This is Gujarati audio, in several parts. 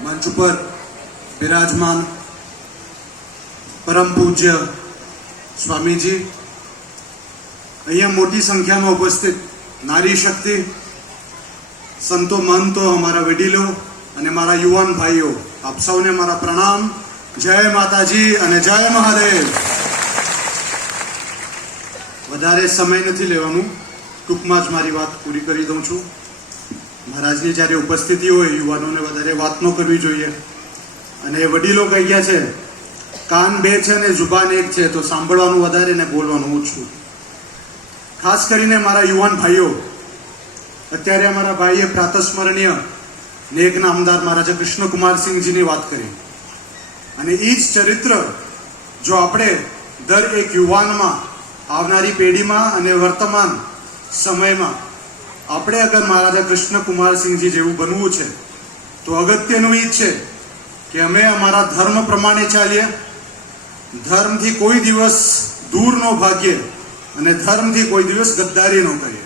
मंच पर विराजमान परम पूज्य स्वामीजी, अहिया मोटी संख्या में उपस्थित नारी शक्ति, संतो महंतो, हमारा वडीलो अने मारा युवान भाईओ, आप सौने मारा प्रणाम। जय माताजी अने जय महादेव। वधारे समय नहीं लेवानुं, टूंकमां ज मारी वात पूरी करी दऊं छुं। महाराजनी ज्यारे उपस्थिति होय युवानोने वधारे वात न करवी जोईए अने वडीलो कही गया छे कान बे छे ने जुबान एक छे, तो सांभळवानुं वधारे ने बोलवानुं ओछुं। खास करीने मारा युवान भाईओ, अत्यारे अमारा भाईए प्रातस्मरणीय नेक नामदार महाराजा कृष्णकुमार सिंहजीनी वात करी अने ई ज चरित्र जो आपणे दर एक युवानमां, आवनारी पेढीमां अने वर्तमान समयमां આપણે અગર મહારાજા કૃષ્ણકુમાર સિંહજી જેવું બનવું છે તો અગત્યનું એ છે કે અમે અમારા ધર્મ પ્રમાણે ચાલીએ, ધર્મથી કોઈ દિવસ દૂર ન ભાગીએ અને ધર્મથી કોઈ દિવસ ગદ્દારી ન કરીએ।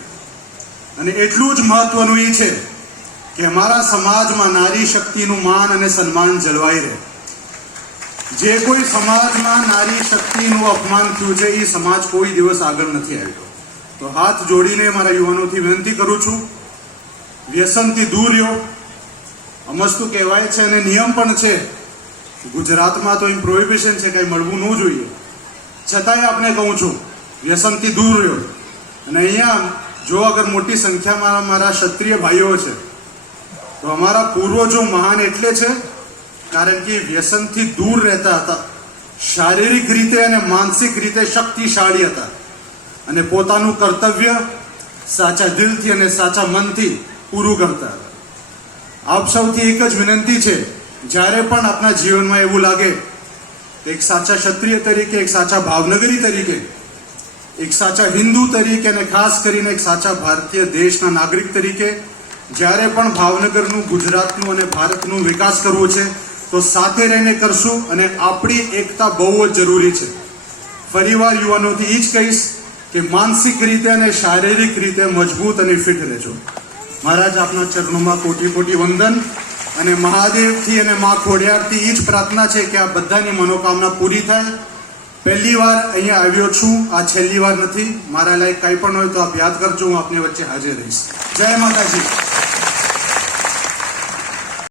અને એટલું જ મહત્વનું એ છે કે અમારા સમાજમાં નારી શક્તિનું માન અને સન્માન જળવાઈ રહે। જે કોઈ સમાજમાં નારી શક્તિનું અપમાન થયું છે એ સમાજ કોઈ દિવસ આગળ નથી આવ્યો। तो हाथ जोड़ीने मारा युवानोथी विनंती करूं छुं, व्यसनथी दूर रहो। अमस्तु कहेवाय छे अने नियम पण छे, गुजरातमां तो प्रोहिबिशन छे, कई मळवुं न जोईए, छतांय आपने कहूं छुं व्यसनथी दूर रहो। अने अहींया जो अगर मोटी संख्यामां मारा क्षत्रिय भाईओ छे तो अमारा पूर्वजो महान एटले छे कारण के व्यसनथी दूर रहता हता, शारीरिक रीते अने मानसिक रीते शक्तिशाળી हता અને પોતાનું કર્તવ્ય સાચા દિલથી અને સાચા મનથી પૂરું કરતા હતા। આપ સૌથી એક જ વિનંતી છે, જ્યારે પણ આપના જીવનમાં એવું લાગે એક સાચા ક્ષત્રિય તરીકે, એક સાચા ભાવનગરી તરીકે, એક સાચા હિન્દુ તરીકે અને ખાસ કરીને એક સાચા ભારતીય દેશના નાગરિક તરીકે જ્યારે પણ ભાવનગરનું, ગુજરાતનું અને ભારતનું વિકાસ કરવો છે તો સાથે રહીને કરશું અને આપણી એકતા બહુ જ જરૂરી છે। ફરીવાર યુવાનોથી એ જ કહીશ કે માનસિક રીતે અને શારીરિક રીતે મજબૂત અને ફિટ રહેજો। મહારાજ આપના ચરણોમાં કોટી કોટી વંદન અને મહાદેવથી અને મા ખોડિયારથી એ જ પ્રાર્થના છે કે આ બધાની મનોકામના પૂરી થાય। પહેલી વાર અહીંયા આવ્યો છું, આ છેલ્લી વાર નથી। મારા લાયક કંઈ પણ હોય તો આપ યાદ કરજો, હું આપની વચ્ચે હાજર રહીશ। જય માતાજી।